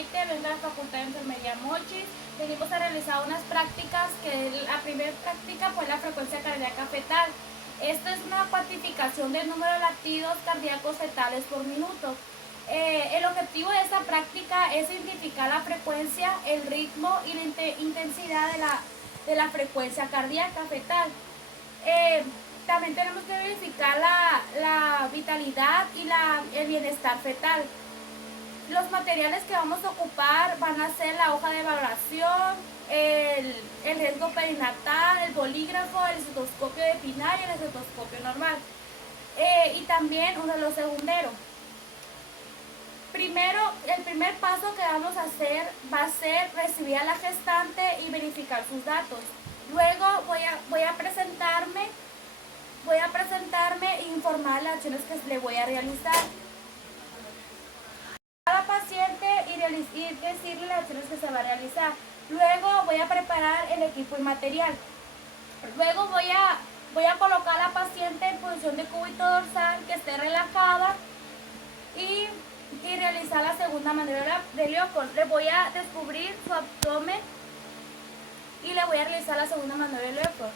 Coite, vengo de la Facultad de Enfermería Mochis. Venimos a realizar unas prácticas, que la primera práctica fue la frecuencia cardíaca fetal. Esto es una cuantificación del número de latidos cardíacos fetales por minuto. El objetivo de esta práctica es identificar la frecuencia, el ritmo y la intensidad de la frecuencia cardíaca fetal. También tenemos que verificar la vitalidad y el bienestar fetal. Los materiales que vamos a ocupar van a ser la hoja de valoración, el riesgo perinatal, el bolígrafo, el estetoscopio de Pinay y el estetoscopio normal. Y también uno de los segunderos. Primero, el primer paso que vamos a hacer va a ser recibir a la gestante y verificar sus datos. Luego voy a presentarme e informar las acciones que le voy a realizar a la paciente y decirle las acciones que se va a realizar. Luego voy a preparar el equipo y material. Luego voy a colocar a la paciente en posición de cúbito dorsal, que esté relajada, y realizar la segunda maniobra de Leopold. Le voy a descubrir su abdomen y le voy a realizar la segunda maniobra de Leopold.